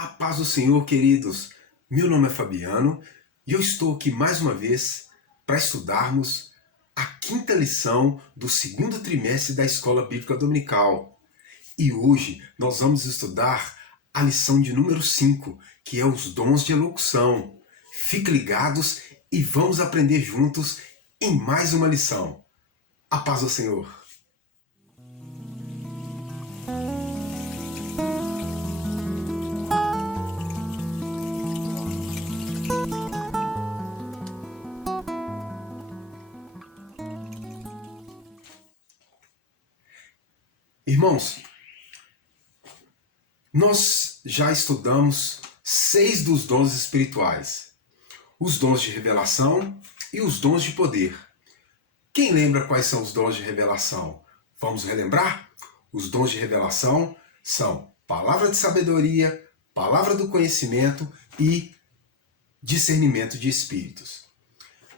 A paz do Senhor, queridos. Meu nome é Fabiano e eu estou aqui mais uma vez para estudarmos a quinta lição do segundo trimestre da Escola Bíblica Dominical. E hoje nós vamos estudar a lição de número 5, que é os dons de elocução. Fiquem ligados e vamos aprender juntos em mais uma lição. A paz do Senhor. Irmãos, nós já estudamos 6 dos dons espirituais. Os dons de revelação e os dons de poder. Quem lembra quais são os dons de revelação? Vamos relembrar? Os dons de revelação são palavra de sabedoria, palavra do conhecimento e discernimento de espíritos.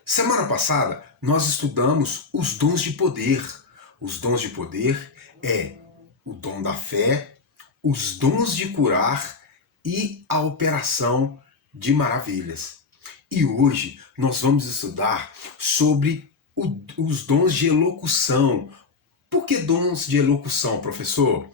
Semana passada nós estudamos os dons de poder. Os dons de poder é o dom da fé, os dons de curar e a operação de maravilhas. E hoje nós vamos estudar sobre os dons de elocução. Por que dons de elocução, professor?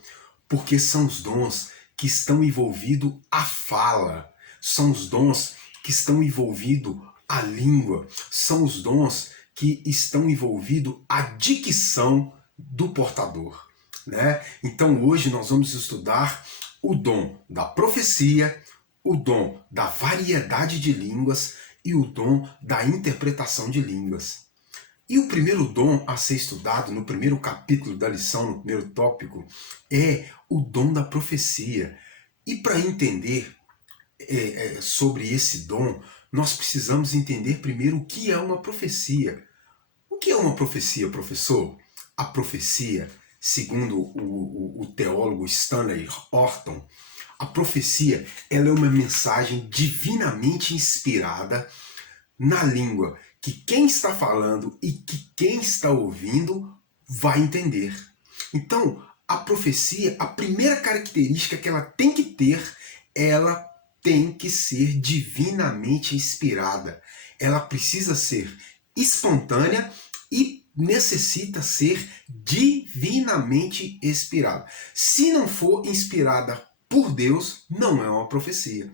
Porque são os dons que estão envolvidos a fala, são os dons que estão envolvidos a língua, são os dons que estão envolvidos a dicção do portador. Né? Então hoje nós vamos estudar o dom da profecia, o dom da variedade de línguas e o dom da interpretação de línguas. E o primeiro dom a ser estudado no primeiro capítulo da lição, no primeiro tópico, é o dom da profecia. E para entender sobre esse dom, nós precisamos entender primeiro o que é uma profecia. O que é uma profecia, professor? A profecia, segundo o teólogo Stanley Horton, a profecia ela é uma mensagem divinamente inspirada na língua que quem está falando e que quem está ouvindo vai entender. Então, a profecia, a primeira característica que ela tem que ter, ela tem que ser divinamente inspirada. Ela precisa ser espontânea e necessita ser divinamente inspirada. Se não for inspirada por Deus, não é uma profecia.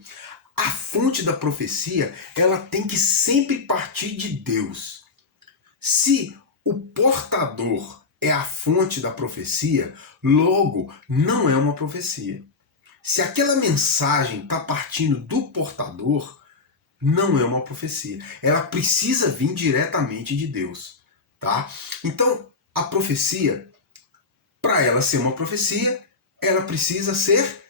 A fonte da profecia, ela tem que sempre partir de Deus. Se o portador é a fonte da profecia, logo não é uma profecia. Se aquela mensagem está partindo do portador, não é uma profecia. Ela precisa vir diretamente de Deus. Tá? Então, a profecia, para ela ser uma profecia, ela precisa ser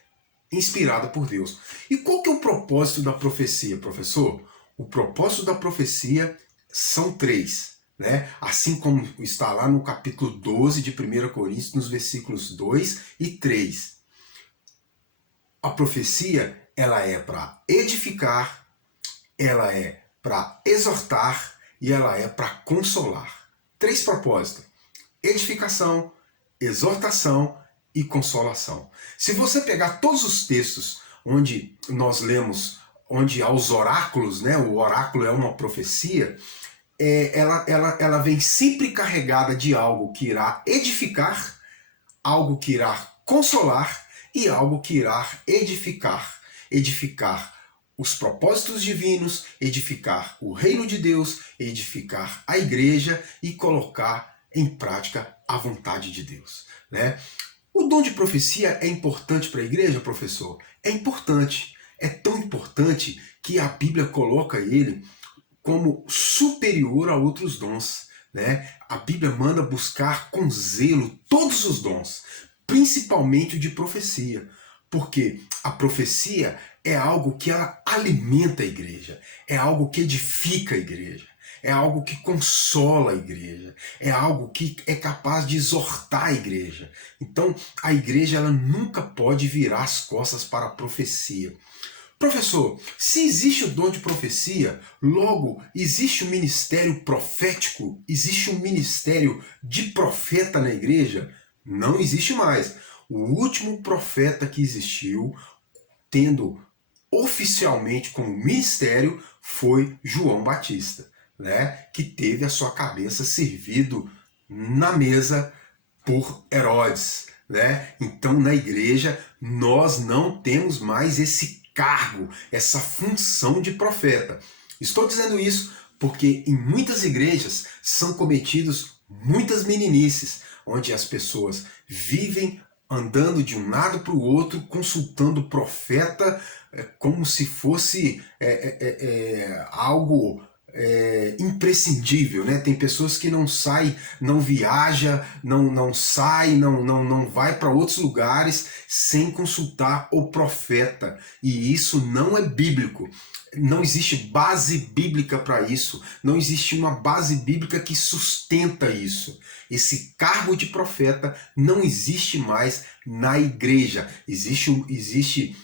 inspirada por Deus. E qual que é o propósito da profecia, professor? O propósito da profecia são 3. Né? Assim como está lá no capítulo 12 de 1 Coríntios, nos versículos 2 e 3. A profecia, ela é para edificar, ela é para exortar e ela é para consolar. 3 propósitos: edificação, exortação e consolação. Se você pegar todos os textos onde nós lemos, onde há os oráculos, né, o oráculo é uma profecia, ela vem sempre carregada de algo que irá edificar, algo que irá consolar e algo que irá edificar. Edificar os propósitos divinos, edificar o reino de Deus, edificar a igreja e colocar em prática a vontade de Deus. Né? O dom de profecia é importante para a igreja, professor? É importante. É tão importante que a Bíblia coloca ele como superior a outros dons. Né? A Bíblia manda buscar com zelo todos os dons, principalmente o de profecia. Porque a profecia é algo que ela alimenta a igreja, é algo que edifica a igreja, é algo que consola a igreja, é algo que é capaz de exortar a igreja. Então, a igreja ela nunca pode virar as costas para a profecia. Professor, se existe o dom de profecia, logo existe um ministério profético, existe um ministério de profeta na igreja? Não existe mais. O último profeta que existiu, tendo oficialmente como ministério foi João Batista, né? Que teve a sua cabeça servido na mesa por Herodes, né? Então na igreja nós não temos mais esse cargo, essa função de profeta. Estou dizendo isso porque em muitas igrejas são cometidos muitas meninices, onde as pessoas vivem andando de um lado para o outro, consultando o profeta como se fosse algo imprescindível, né? Tem pessoas que não saem, não viaja, não sai, não vai para outros lugares sem consultar o profeta. E isso não é bíblico. Não existe base bíblica para isso. Não existe uma base bíblica que sustenta isso. Esse cargo de profeta não existe mais na igreja. Existe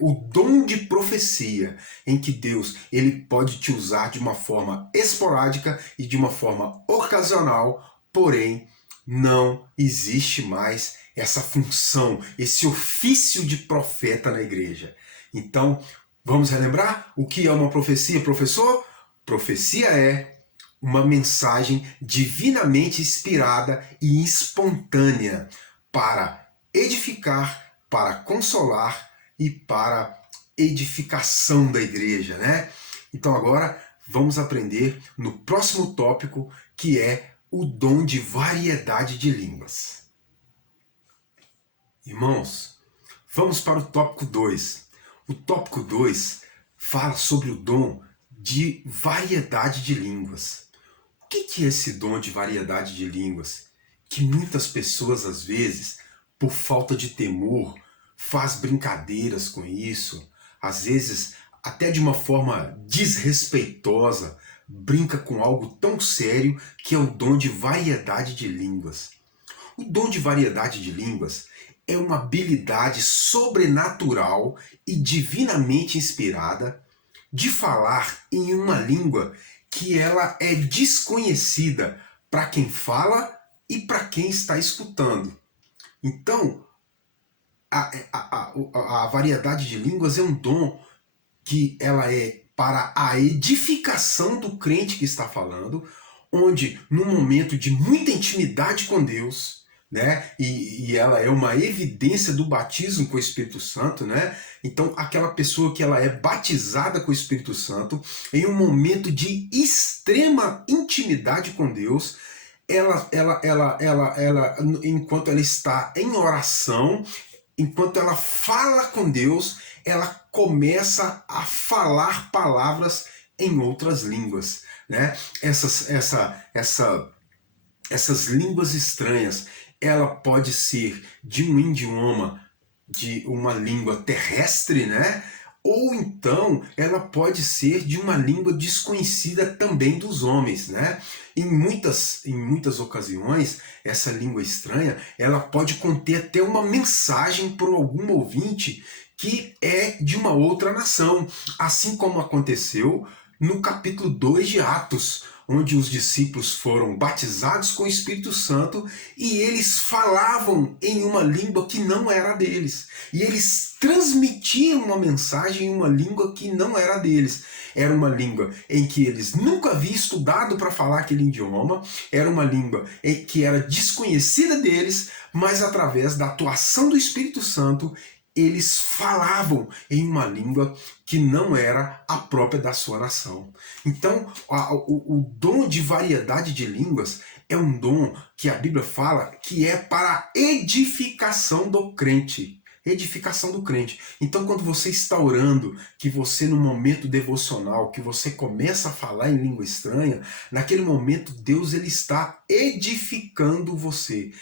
o dom de profecia, em que Deus ele pode te usar de uma forma esporádica e de uma forma ocasional, porém não existe mais essa função, esse ofício de profeta na igreja. Então, vamos relembrar o que é uma profecia, professor? Profecia é uma mensagem divinamente inspirada e espontânea para edificar, para consolar e para edificação da igreja, né? Então agora vamos aprender no próximo tópico, que é o dom de variedade de línguas. Irmãos, vamos para o tópico 2. O tópico 2 fala sobre o dom de variedade de línguas. O que é esse dom de variedade de línguas? Que muitas pessoas, às vezes, por falta de temor, faz brincadeiras com isso, às vezes até de uma forma desrespeitosa, brinca com algo tão sério que é o dom de variedade de línguas. O dom de variedade de línguas é uma habilidade sobrenatural e divinamente inspirada de falar em uma língua que ela é desconhecida para quem fala e para quem está escutando. Então, a variedade de línguas é um dom que ela é para a edificação do crente que está falando, onde num momento de muita intimidade com Deus, né, e ela é uma evidência do batismo com o Espírito Santo, né? Então aquela pessoa que ela é batizada com o Espírito Santo, em um momento de extrema intimidade com Deus, ela enquanto ela está em oração, enquanto ela fala com Deus, ela começa a falar palavras em outras línguas, né? Essas línguas estranhas, ela pode ser de um idioma, de uma língua terrestre, né? Ou então ela pode ser de uma língua desconhecida também dos homens, né? Em muitas ocasiões, essa língua estranha, ela pode conter até uma mensagem para algum ouvinte que é de uma outra nação, assim como aconteceu no capítulo 2 de Atos, onde os discípulos foram batizados com o Espírito Santo e eles falavam em uma língua que não era deles. E eles transmitiam uma mensagem em uma língua que não era deles. Era uma língua em que eles nunca haviam estudado para falar aquele idioma, era uma língua que era desconhecida deles, mas através da atuação do Espírito Santo, eles falavam em uma língua que não era a própria da sua nação. Então, o dom de variedade de línguas é um dom que a Bíblia fala que é para a edificação do crente. Edificação do crente. Então, quando você está orando, que você no momento devocional, que você começa a falar em língua estranha, naquele momento Deus ele está edificando você.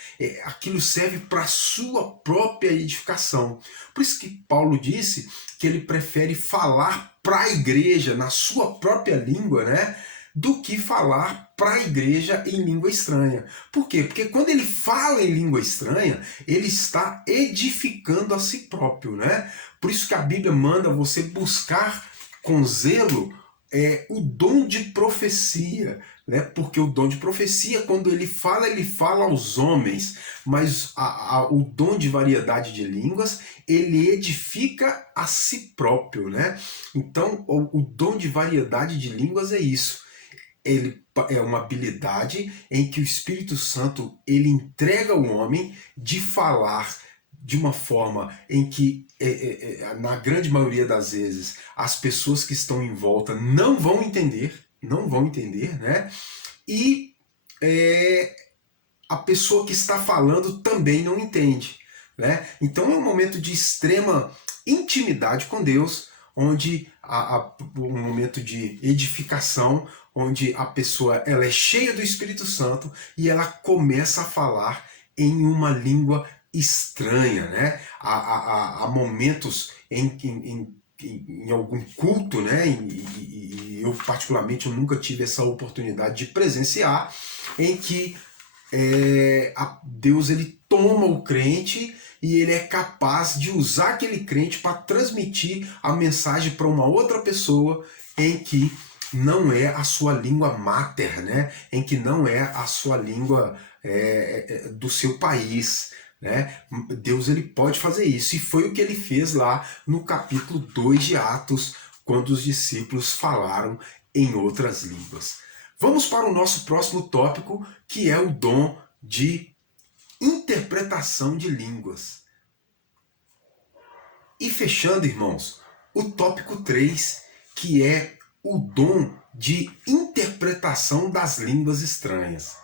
Aquilo serve para a sua própria edificação. Por isso que Paulo disse que ele prefere falar para a igreja na sua própria língua, né, do que falar para a igreja em língua estranha. Por quê? Porque quando ele fala em língua estranha, ele está edificando a si próprio, né? Por isso que a Bíblia manda você buscar com zelo o dom de profecia, né? Porque o dom de profecia, quando ele fala aos homens, mas o dom de variedade de línguas, ele edifica a si próprio, né? Então, o dom de variedade de línguas é isso. Ele é uma habilidade em que o Espírito Santo ele entrega ao homem de falar de uma forma em que, na grande maioria das vezes, as pessoas que estão em volta não vão entender, né? E a pessoa que está falando também não entende, né? Então é um momento de extrema intimidade com Deus, onde um momento de edificação, onde a pessoa ela é cheia do Espírito Santo e ela começa a falar em uma língua estranha, né? Há momentos em algum culto, né? E eu particularmente eu nunca tive essa oportunidade de presenciar, em que Deus ele toma o crente e ele é capaz de usar aquele crente para transmitir a mensagem para uma outra pessoa em que não é a sua língua mater, né? Em que não é a sua língua do seu país, né? Deus ele pode fazer isso, e foi o que ele fez lá no capítulo 2 de Atos, quando os discípulos falaram em outras línguas. Vamos para o nosso próximo tópico, que é o dom de interpretação de línguas. E fechando, irmãos, o tópico 3, que é o dom de interpretação das línguas estranhas.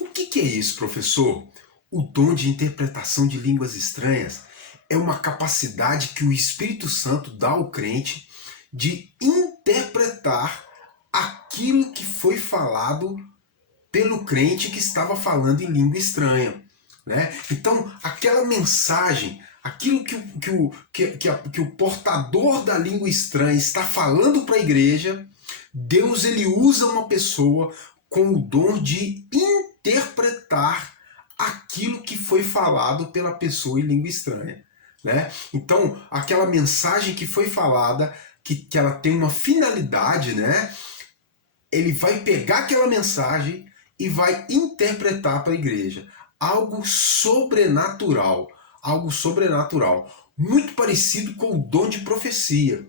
O que é isso, professor? O dom de interpretação de línguas estranhas é uma capacidade que o Espírito Santo dá ao crente de interpretar aquilo que foi falado pelo crente que estava falando em língua estranha, né? Então, aquela mensagem, aquilo que o portador da língua estranha está falando para a igreja, Deus ele usa uma pessoa com o dom de interpretar aquilo que foi falado pela pessoa em língua estranha, né? Então, aquela mensagem que foi falada, que ela tem uma finalidade, né? Ele vai pegar aquela mensagem e vai interpretar para a igreja. Algo sobrenatural, muito parecido com o dom de profecia.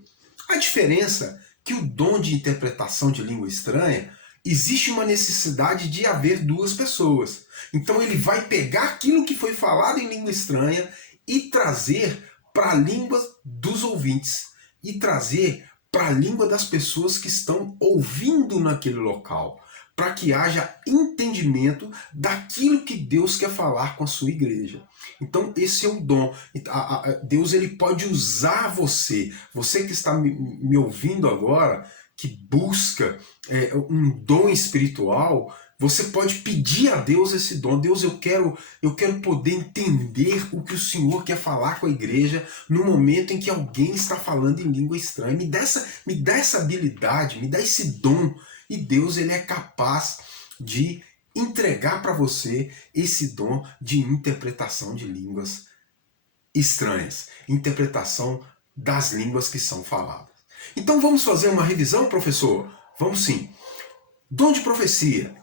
A diferença é que o dom de interpretação de língua estranha, existe uma necessidade de haver duas pessoas. Então ele vai pegar aquilo que foi falado em língua estranha e trazer para a língua dos ouvintes, e trazer para a língua das pessoas que estão ouvindo naquele local, para que haja entendimento daquilo que Deus quer falar com a sua igreja. Então esse é o dom. Deus ele pode usar você que está me ouvindo agora, que busca um dom espiritual. Você pode pedir a Deus esse dom. Deus, eu quero poder entender o que o Senhor quer falar com a igreja no momento em que alguém está falando em língua estranha. Me dá essa habilidade, me dá esse dom. E Deus ele é capaz de entregar para você esse dom de interpretação de línguas estranhas, interpretação das línguas que são faladas. Então vamos fazer uma revisão, professor? Vamos sim. Dom de profecia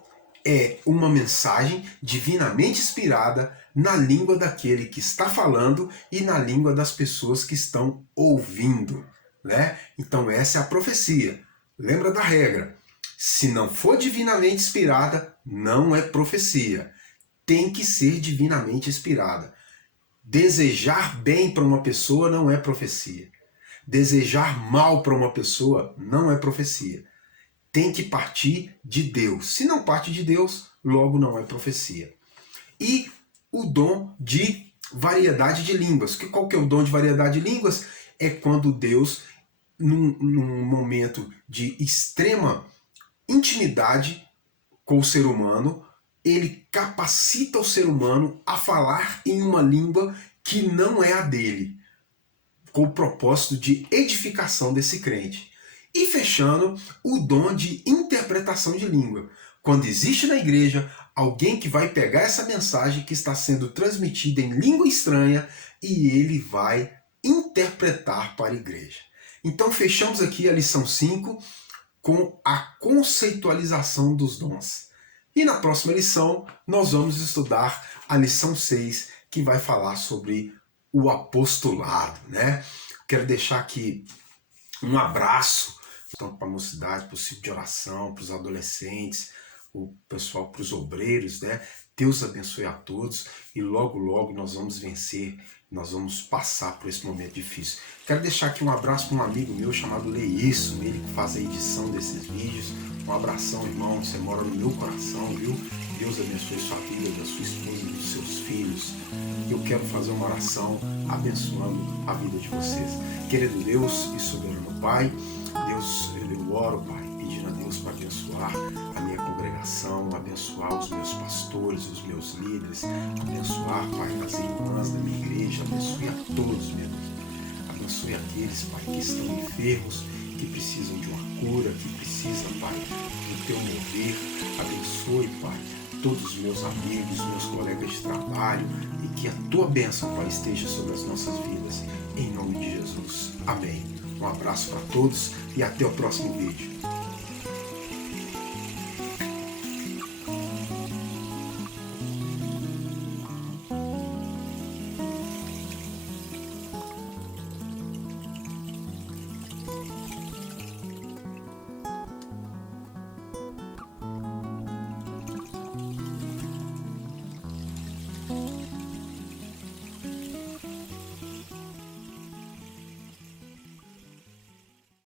é uma mensagem divinamente inspirada na língua daquele que está falando e na língua das pessoas que estão ouvindo, né? Então essa é a profecia. Lembra da regra? Se não for divinamente inspirada, não é profecia. Tem que ser divinamente inspirada. Desejar bem para uma pessoa não é profecia. Desejar mal para uma pessoa não é profecia. Tem que partir de Deus. Se não parte de Deus, logo não é profecia. E o dom de variedade de línguas. Qual que é o dom de variedade de línguas? É quando Deus, num momento de extrema intimidade com o ser humano, ele capacita o ser humano a falar em uma língua que não é a dele, com o propósito de edificação desse crente. E fechando, o dom de interpretação de língua. Quando existe na igreja alguém que vai pegar essa mensagem que está sendo transmitida em língua estranha e ele vai interpretar para a igreja. Então fechamos aqui a lição 5. com a conceitualização dos dons. E na próxima lição nós vamos estudar a lição 6, que vai falar sobre o apostolado, né? Quero deixar aqui um abraço tanto para a mocidade, para o ciclo de oração, para os adolescentes, o pessoal, para os obreiros, né? Deus abençoe a todos e logo, logo nós vamos vencer, nós vamos passar por esse momento difícil. Quero deixar aqui um abraço para um amigo meu chamado Leísso, ele que faz a edição desses vídeos. Um abração, irmão, você mora no meu coração, viu? Deus abençoe sua vida, da sua esposa e dos seus filhos. Eu quero fazer uma oração abençoando a vida de vocês. Querido Deus e soberano Pai, Deus, eu oro, Pai, pedindo a Deus para abençoar a minha congregação, abençoar os meus pastores, os meus líderes, abençoar, Pai, as irmãs da minha igreja, abençoe a todos, meu Deus. Abençoe aqueles, Pai, que estão enfermos, que precisam de uma cura, que precisam, Pai, do Teu mover. Abençoe, Pai, todos os meus amigos, meus colegas de trabalho, e que a Tua bênção, Pai, esteja sobre as nossas vidas. Em nome de Jesus. Amém. Um abraço para todos e até o próximo vídeo.